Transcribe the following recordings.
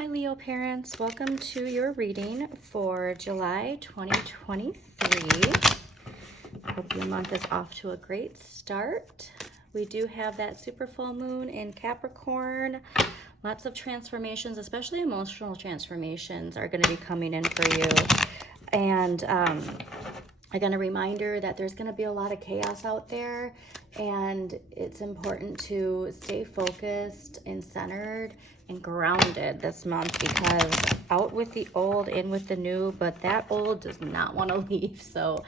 Hi Leo parents, welcome to your reading for July 2023. Hope your month is off to a great start. We do have that super full moon in Capricorn. Lots of transformations, especially emotional transformations, are going to be coming in for you. And again, a reminder that there's going to be a lot of chaos out there, and it's important to stay focused and centered and grounded this month, because out with the old, in with the new, but that old does not want to leave. So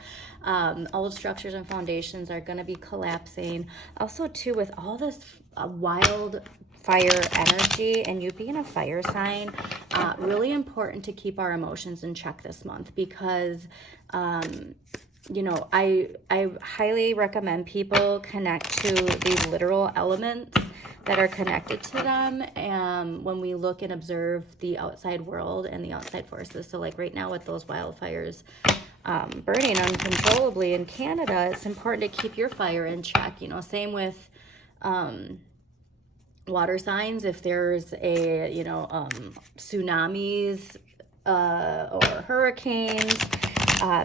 old structures and foundations are going to be collapsing. Also too, with all this wild fire energy and you being a fire sign, really important to keep our emotions in check this month, because you know, I highly recommend people connect to the literal elements that are connected to them, and when we look and observe the outside world and the outside forces. So like right now with those wildfires burning uncontrollably in Canada, it's important to keep your fire in check. You know, same with water signs. If there's a, you know, tsunamis or hurricanes,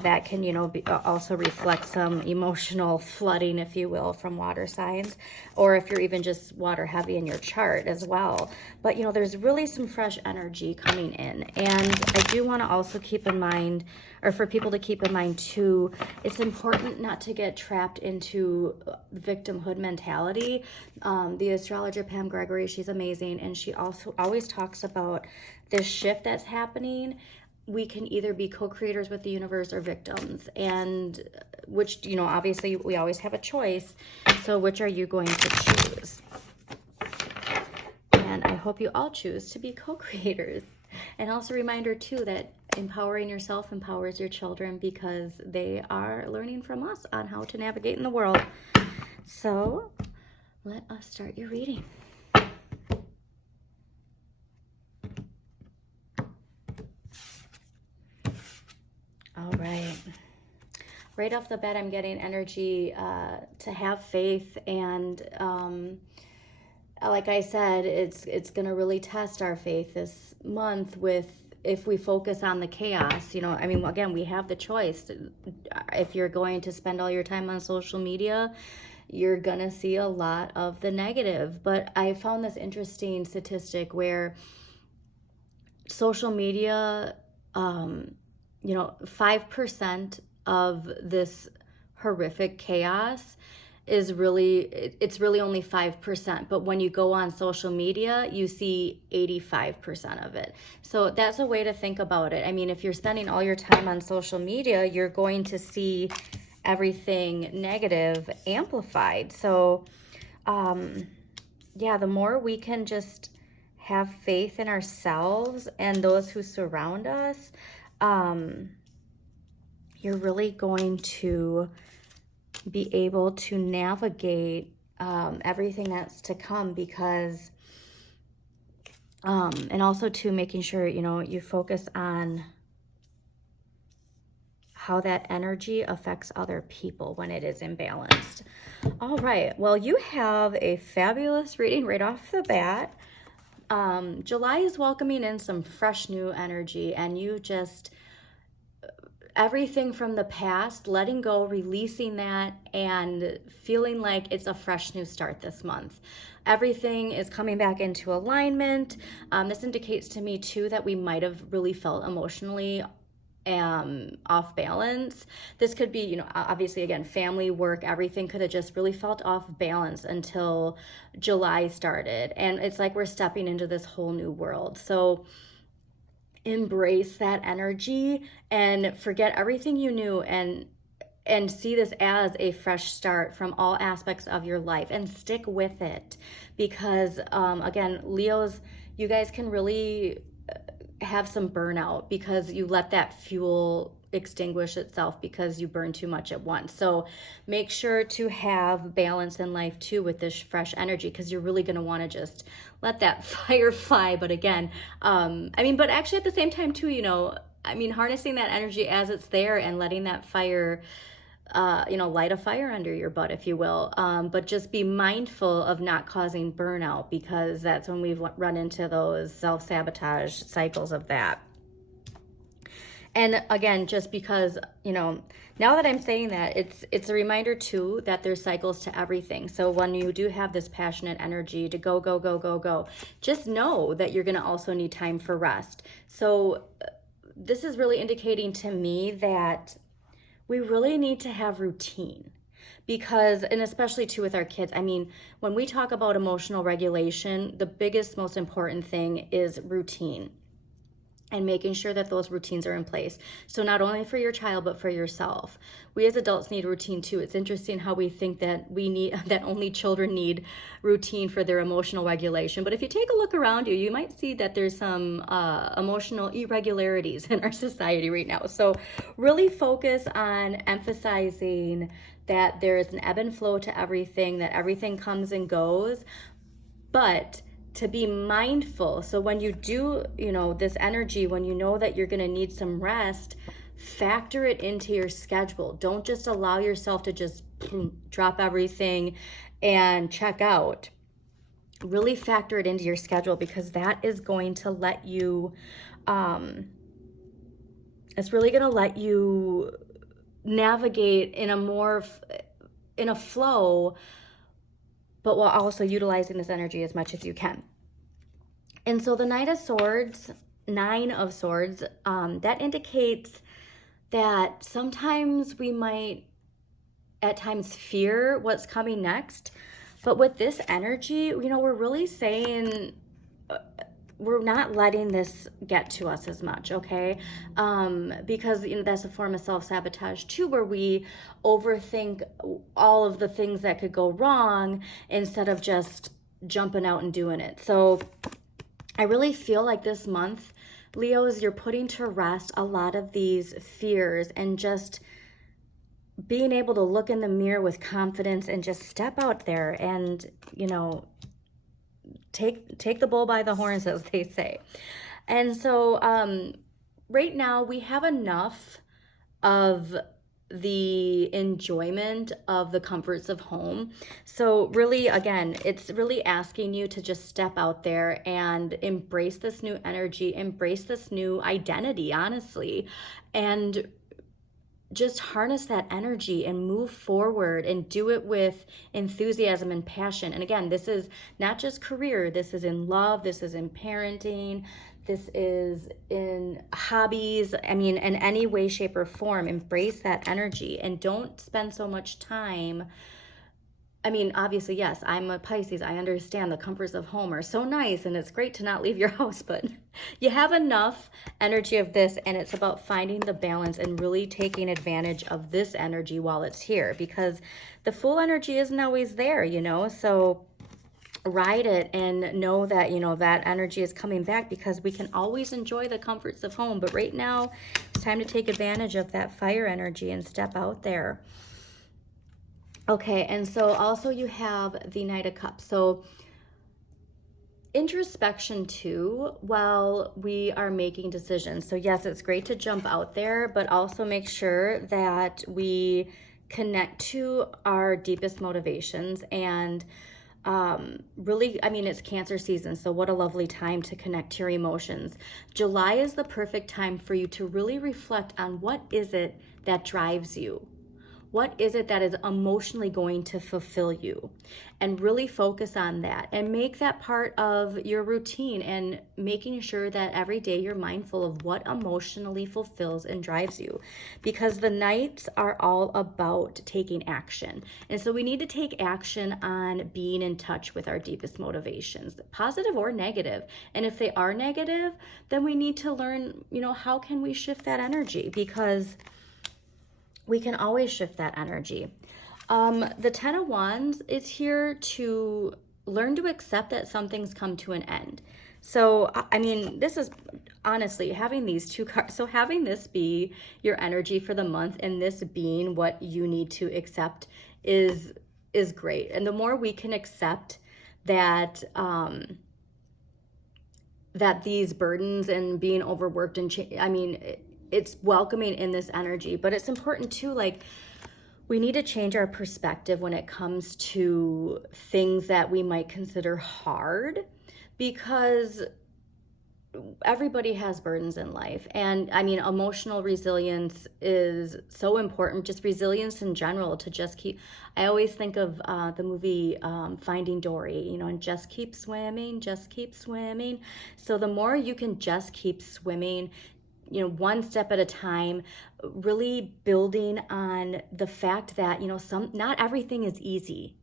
that can, you know, also reflect some emotional flooding, if you will, from water signs, or if you're even just water heavy in your chart as well. But, you know, there's really some fresh energy coming in. And I do want to also keep in mind, or for people to keep in mind too, it's important not to get trapped into victimhood mentality. The astrologer Pam Gregory, she's amazing, and she also always talks about this shift that's happening. We can either be co-creators with the universe or victims, and which, you know, obviously we always have a choice. So which are you going to choose? And I hope you all choose to be co-creators. And also a reminder too that empowering yourself empowers your children, because they are learning from us on how to navigate in the world. So let us start your reading. All right. Right off the bat, I'm getting energy to have faith, and like I said, it's going to really test our faith this month with, if we focus on the chaos. You know, I mean, again, we have the choice. If you're going to spend all your time on social media, you're going to see a lot of the negative. But I found this interesting statistic where social media, you know, 5% of this horrific chaos is really, it's really only 5%. But when you go on social media, you see 85% of it. So that's a way to think about it. I mean, if you're spending all your time on social media, you're going to see everything negative amplified. So, yeah, the more we can just have faith in ourselves and those who surround us, you're really going to be able to navigate everything that's to come, because and also to making sure, you know, you focus on how that energy affects other people when it is imbalanced. All right, well, you have a fabulous reading right off the bat. July is welcoming in some fresh new energy, and you just, everything from the past, letting go, releasing that, and feeling like it's a fresh new start this month. Everything is coming back into alignment. This indicates to me too that we might have really felt emotionally off balance. This could be, you know, obviously again, family, work, everything could have just really felt off balance until July started. And it's like we're stepping into this whole new world. So embrace that energy and forget everything you knew, and see this as a fresh start from all aspects of your life, and stick with it, because again, Leos, you guys can really have some burnout because you let that fuel extinguish itself because you burn too much at once. So make sure to have balance in life too with this fresh energy, because you're really going to want to just let that fire fly. But again, I mean, but actually at the same time too, you know, I mean, harnessing that energy as it's there and letting that fire light a fire under your butt, if you will. But just be mindful of not causing burnout, because that's when we've run into those self-sabotage cycles of that. And again, just because, now that I'm saying that, it's a reminder too that there's cycles to everything. So when you do have this passionate energy to go, go, go, go, go, just know that you're going to also need time for rest. So this is really indicating to me that we really need to have routine, because, and especially too with our kids, I mean, when we talk about emotional regulation, the biggest, most important thing is routine, and making sure that those routines are in place. So not only for your child, but for yourself. We as adults need routine too. It's interesting how we think that that only children need routine for their emotional regulation. But if you take a look around you, you might see that there's some emotional irregularities in our society right now. So really focus on emphasizing that there is an ebb and flow to everything, that everything comes and goes, but to be mindful. So when you do, this energy, when you know that you're going to need some rest, factor it into your schedule. Don't just allow yourself to just drop everything and check out. Really factor it into your schedule, because that is going to let you, it's really going to let you navigate in a flow, but while also utilizing this energy as much as you can. And so the Nine of Swords, that indicates that sometimes we might at times fear what's coming next. But with this energy, we're really saying we're not letting this get to us as much, okay? Because that's a form of self-sabotage too, where we overthink all of the things that could go wrong instead of just jumping out and doing it. So I really feel like this month, Leos, you're putting to rest a lot of these fears, and just being able to look in the mirror with confidence and just step out there and, take the bull by the horns, as they say. And so right now we have enough of the enjoyment of the comforts of home. So really, again, it's really asking you to just step out there and embrace this new energy, embrace this new identity, honestly, and just harness that energy and move forward and do it with enthusiasm and passion. And again, this is not just career, this is in love, this is in parenting, this is in hobbies. I mean, in any way, shape, or form, embrace that energy and don't spend so much time. I mean, obviously, yes, I'm a Pisces. I understand the comforts of home are so nice and it's great to not leave your house, but you have enough energy of this, and it's about finding the balance and really taking advantage of this energy while it's here, because the full energy isn't always there, so ride it and know that, that energy is coming back, because we can always enjoy the comforts of home. But right now, it's time to take advantage of that fire energy and step out there. Okay, and so also you have the Knight of Cups. So introspection too, while we are making decisions. So yes, it's great to jump out there, but also make sure that we connect to our deepest motivations. And really, I mean, it's Cancer season, so what a lovely time to connect to your emotions. July is the perfect time for you to really reflect on what is it that drives you. What is it that is emotionally going to fulfill you? And really focus on that and make that part of your routine, and making sure that every day you're mindful of what emotionally fulfills and drives you, because the Knights are all about taking action. And so we need to take action on being in touch with our deepest motivations, positive or negative. And if they are negative, then we need to learn, how can we shift that energy, because we can always shift that energy. The Ten of Wands is here to learn to accept that some things come to an end. So, I mean, this is honestly having these two cards. So having this be your energy for the month and this being what you need to accept is great. And the more we can accept that, that these burdens and being overworked and it's welcoming in this energy. But it's important too, like, we need to change our perspective when it comes to things that we might consider hard, because everybody has burdens in life. And I mean, emotional resilience is so important, just resilience in general, to just keep, I always think of the movie Finding Dory, you know, and just keep swimming, just keep swimming. So the more you can just keep swimming, you know, one step at a time, really building on the fact that, you know, not everything is easy.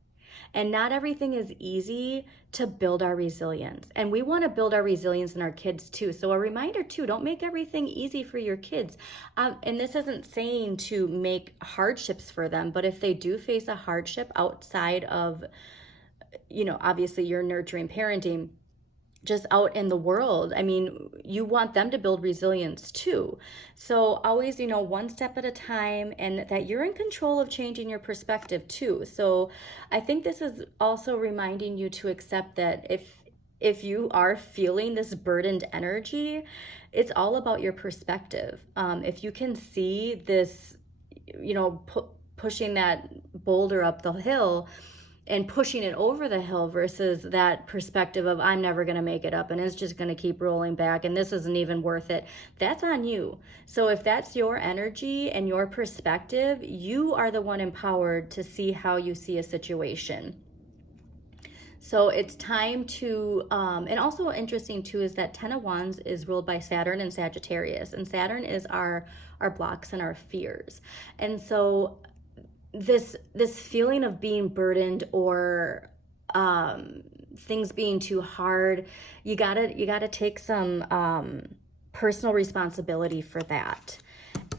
And not everything is easy to build our resilience. And we want to build our resilience in our kids too. So a reminder too, don't make everything easy for your kids. And this isn't saying to make hardships for them, but if they do face a hardship outside of, you know, obviously you're nurturing parenting, just out in the world, I mean, you want them to build resilience too. So always, you know, one step at a time, and that you're in control of changing your perspective too. So I think this is also reminding you to accept that if you are feeling this burdened energy, it's all about your perspective. If you can see this, you know, pushing that boulder up the hill and pushing it over the hill, versus that perspective of I'm never going to make it up and it's just going to keep rolling back and this isn't even worth it, that's on you. So if that's your energy and your perspective, you are the one empowered to see how you see a situation. So it's time to, and also interesting too is that 10 of Wands is ruled by Saturn and Sagittarius, and Saturn is our blocks and our fears. And so this feeling of being burdened, or things being too hard, you gotta take some personal responsibility for that.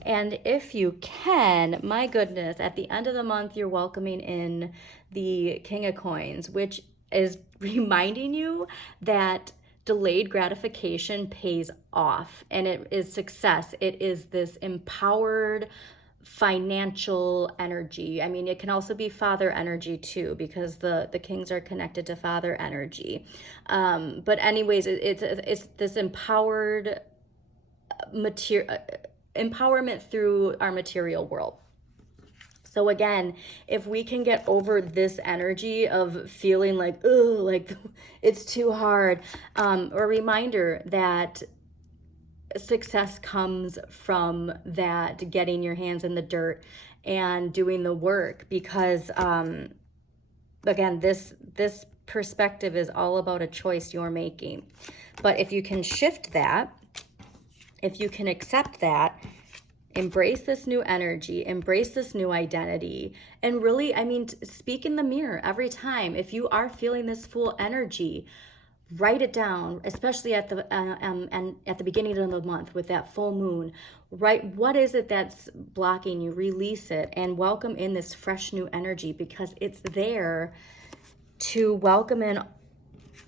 And if you can, my goodness, at the end of the month, you're welcoming in the King of Coins, which is reminding you that delayed gratification pays off, and it is success. It is this empowered financial energy. I mean, it can also be father energy too, because the kings are connected to father energy. But anyways, it's this empowered empowerment through our material world. So again, if we can get over this energy of feeling like, oh, like it's too hard, a reminder that success comes from that, getting your hands in the dirt and doing the work, because again, this perspective is all about a choice you're making. But if you can shift that, if you can accept that, embrace this new energy, embrace this new identity, and really, I mean, speak in the mirror every time. If you are feeling this full energy, write it down, especially at the beginning of the month with that full moon. Write what is it that's blocking you, release it, and welcome in this fresh new energy, because it's there to welcome in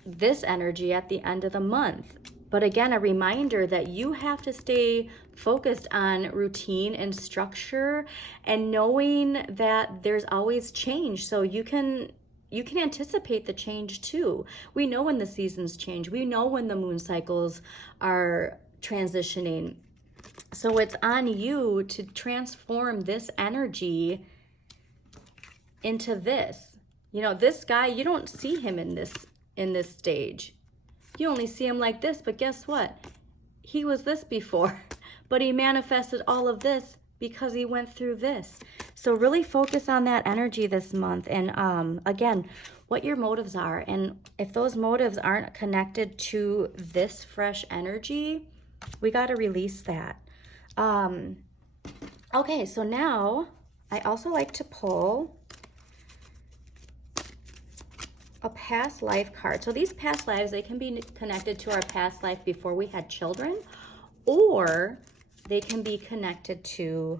this energy at the end of the month. But again, a reminder that you have to stay focused on routine and structure, and knowing that there's always change. So you can anticipate the change too. We know when the seasons change. We know when the moon cycles are transitioning. So it's on you to transform this energy into this. You know, this guy, you don't see him in this stage. You only see him like this, but guess what? He was this before, but he manifested all of this because he went through this. So really focus on that energy this month. And again, what your motives are. And if those motives aren't connected to this fresh energy, we got to release that. Okay, so now I also like to pull a past life card. So these past lives, they can be connected to our past life before we had children, or they can be connected to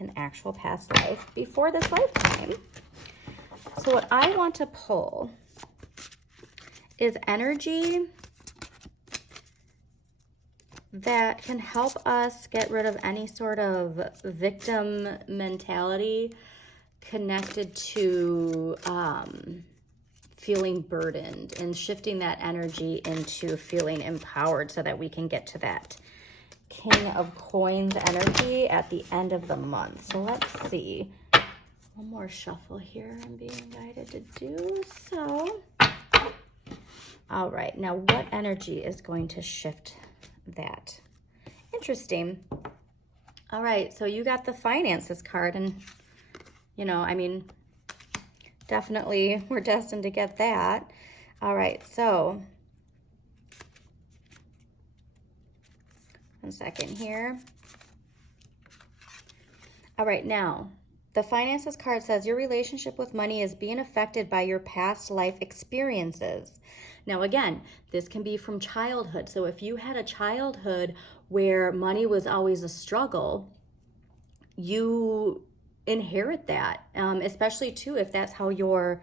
an actual past life before this lifetime. So what I want to pull is energy that can help us get rid of any sort of victim mentality connected to feeling burdened, and shifting that energy into feeling empowered so that we can get to that King of Coins energy at the end of the month. So let's see. One more shuffle here. I'm being guided to do so. All right, now what energy is going to shift that? Interesting. All right, so you got the finances card, and, you know, I mean, definitely we're destined to get that. All right, so one second here. All right, now, the finances card says your relationship with money is being affected by your past life experiences. Now, again, this can be from childhood. So if you had a childhood where money was always a struggle, you inherit that, especially too if that's how your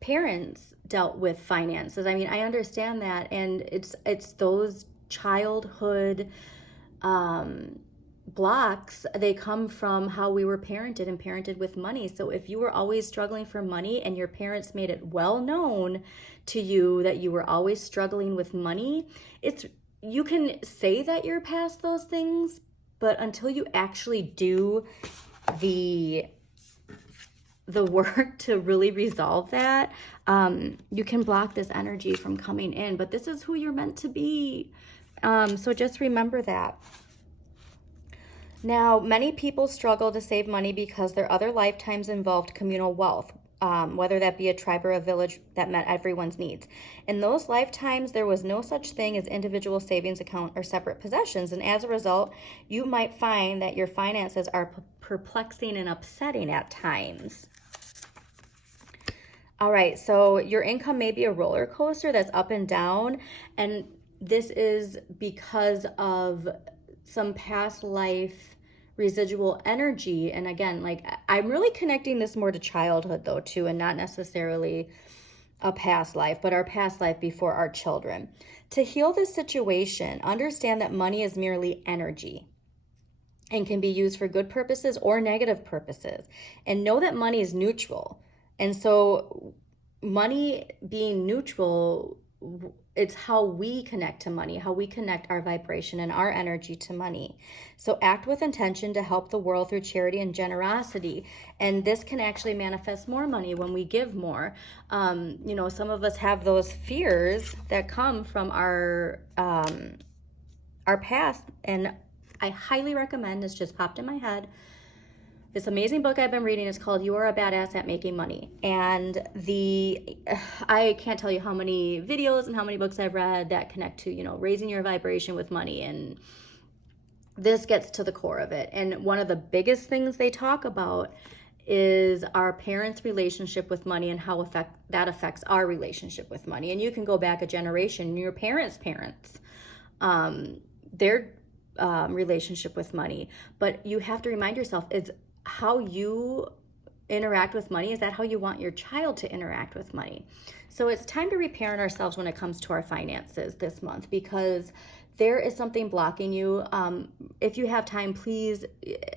parents dealt with finances. I mean, I understand that, and it's those childhood blocks, they come from how we were parented and parented with money. So if you were always struggling for money and your parents made it well known to you that you were always struggling with money, you can say that you're past those things, but until you actually do the work to really resolve that, you can block this energy from coming in. But this is who you're meant to be. So just remember that. Now, many people struggle to save money because their other lifetimes involved communal wealth, whether that be a tribe or a village that met everyone's needs. In those lifetimes, there was no such thing as individual savings account or separate possessions, and as a result, you might find that your finances are perplexing and upsetting at times. All right, so your income may be a roller coaster that's up and down, and this is because of some past life residual energy. And again, like, I'm really connecting this more to childhood though too, and not necessarily a past life, but our past life before our children. To heal this situation, understand that money is merely energy and can be used for good purposes or negative purposes, and know that money is neutral. And so money being neutral, it's how we connect to money, how we connect our vibration and our energy to money. So act with intention to help the world through charity and generosity. And this can actually manifest more money when we give more. You know, some of us have those fears that come from our past. And I highly recommend, this just popped in my head, this amazing book I've been reading is called You Are a Badass at Making Money. And I can't tell you how many videos and how many books I've read that connect to, you know, raising your vibration with money. And this gets to the core of it. And one of the biggest things they talk about is our parents' relationship with money and how that affects our relationship with money. And you can go back a generation, your parents' their relationship with money. But you have to remind yourself, it's how you interact with money. Is that how you want your child to interact with money? So it's time to reparent ourselves when it comes to our finances this month, because there is something blocking you. If you have time, please,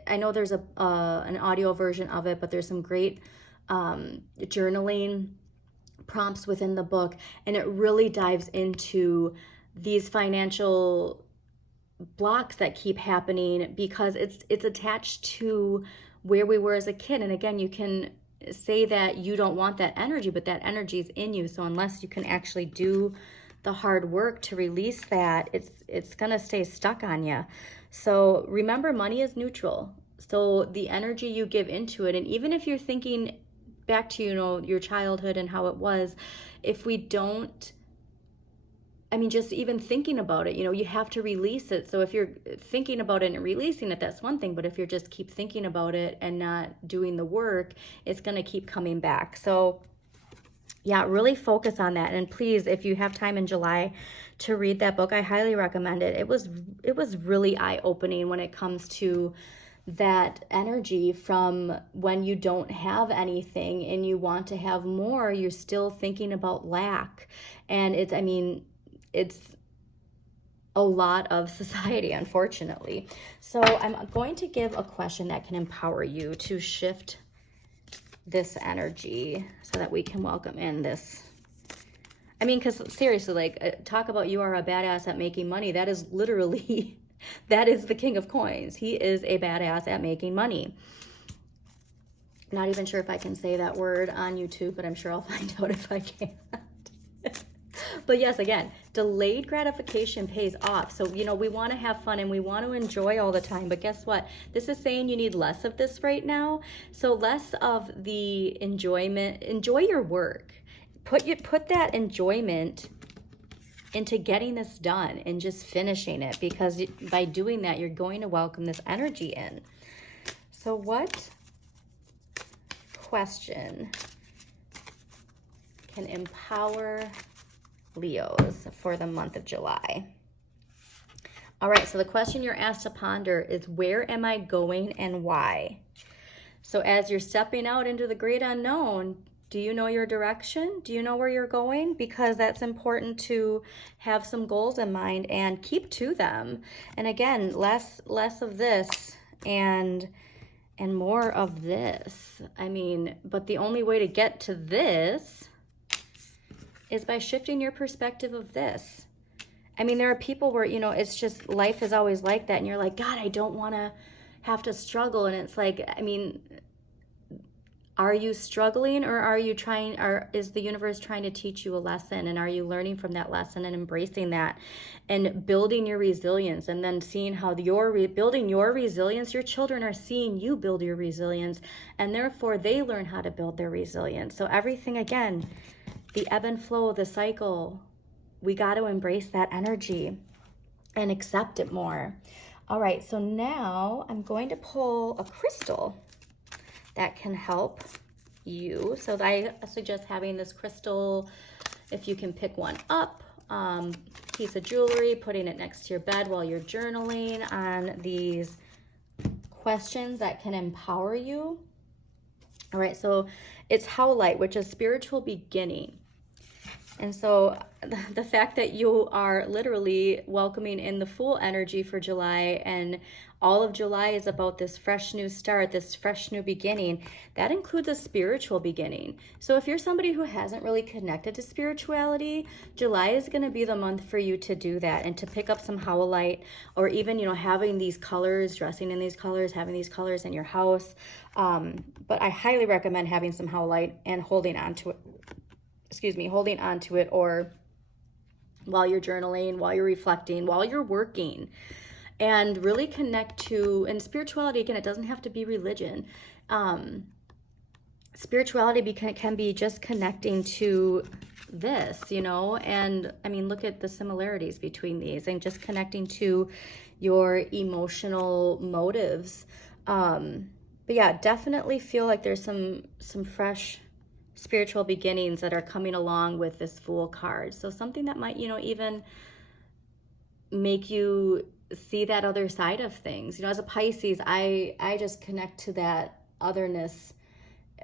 I know there's an audio version of it, but there's some great journaling prompts within the book, and it really dives into these financial blocks that keep happening because it's attached to where we were as a kid. And again, you can say that you don't want that energy, but that energy is in you. So unless you can actually do the hard work to release that, it's gonna stay stuck on you. So remember, money is neutral. So the energy you give into it, and even if you're thinking back to, you know, your childhood and how it was, if we don't, I mean, just even thinking about it, you know, you have to release it. So if you're thinking about it and releasing it, that's one thing. But if you're just keep thinking about it and not doing the work, it's going to keep coming back. So yeah, really focus on that. And please, if you have time in July to read that book, I highly recommend it. It was really eye-opening when it comes to that energy from when you don't have anything and you want to have more, you're still thinking about lack. And it's a lot of society, unfortunately. So I'm going to give a question that can empower you to shift this energy so that we can welcome in this. I mean, because seriously, like, talk about you are a badass at making money. That is literally, that is the king of coins. He is a badass at making money. Not even sure if I can say that word on YouTube, but I'm sure I'll find out if I can. But yes, again, delayed gratification pays off. So, you know, we want to have fun and we want to enjoy all the time. But guess what? This is saying you need less of this right now. So less of the enjoyment. Enjoy your work. Put that enjoyment into getting this done and just finishing it, because by doing that, you're going to welcome this energy in. So what question can empower Leos for the month of July? All right, so the question you're asked to ponder is, where am I going and why? So as you're stepping out into the great unknown, do you know your direction? Do you know where you're going? Because that's important to have some goals in mind and keep to them. And again, less of this and more of this. I mean, but the only way to get to this is by shifting your perspective of this. I mean, there are people where, you know, it's just life is always like that. And you're like, God, I don't want to have to struggle. And it's like, I mean, are you struggling, or are you trying, or is the universe trying to teach you a lesson? And are you learning from that lesson and embracing that and building your resilience, and then seeing how building your resilience, your children are seeing you build your resilience, and therefore they learn how to build their resilience. So everything, again, the ebb and flow of the cycle, we got to embrace that energy and accept it more. All right, so now I'm going to pull a crystal that can help you. So I suggest having this crystal, if you can pick one up, piece of jewelry, putting it next to your bed while you're journaling on these questions that can empower you. All right, so it's howlite, which is spiritual beginning. And so the fact that you are literally welcoming in the full energy for July, and all of July is about this fresh new start, this fresh new beginning, that includes a spiritual beginning. So if you're somebody who hasn't really connected to spirituality, July is going to be the month for you to do that and to pick up some howlite, or even, you know, having these colors, dressing in these colors, having these colors in your house. But I highly recommend having some howlite and holding on to it, or while you're journaling, while you're reflecting, while you're working, and really connect to, and spirituality, again, it doesn't have to be religion. Spirituality can be just connecting to this, you know, and I mean, look at the similarities between these, and just connecting to your emotional motives. But yeah, definitely feel like there's some fresh spiritual beginnings that are coming along with this Fool card. So something that might, you know, even make you see that other side of things. You know, as a Pisces, I just connect to that otherness,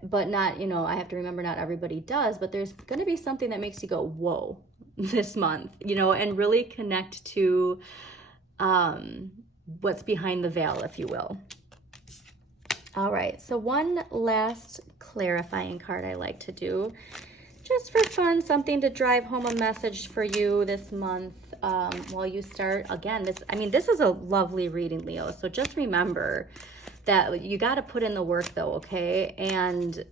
but not, you know, I have to remember not everybody does, but there's going to be something that makes you go, whoa, this month, you know, and really connect to what's behind the veil, if you will. All right, so one last clarifying card I like to do, just for fun, something to drive home a message for you this month while you start. Again, this is a lovely reading, Leo, so just remember that you got to put in the work though, okay? And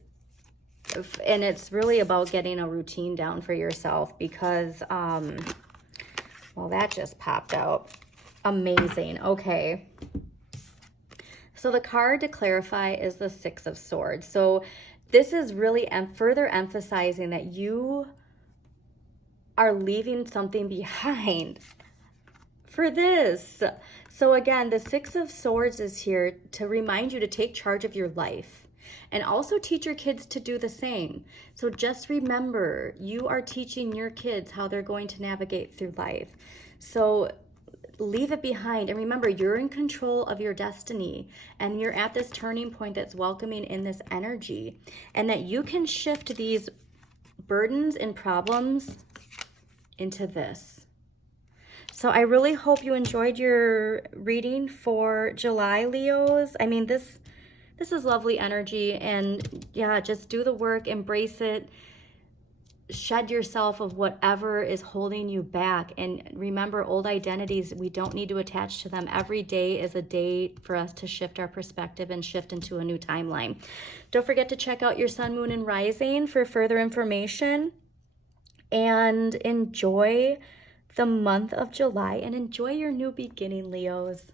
it's really about getting a routine down for yourself, because, well, that just popped out. Amazing, okay. So the card to clarify is the Six of Swords. So this is really further emphasizing that you are leaving something behind for this. So again, the Six of Swords is here to remind you to take charge of your life, and also teach your kids to do the same. So just remember, you are teaching your kids how they're going to navigate through life. So leave it behind, and remember, you're in control of your destiny, and you're at this turning point that's welcoming in this energy, and that you can shift these burdens and problems into this. So I really hope you enjoyed your reading for July, Leos. I mean, this is lovely energy, and yeah, just do the work, embrace it, shed yourself of whatever is holding you back. And remember, old identities, we don't need to attach to them. Every day is a day for us to shift our perspective and shift into a new timeline. Don't forget to check out your sun, moon, and rising for further information. And enjoy the month of July and enjoy your new beginning, Leos.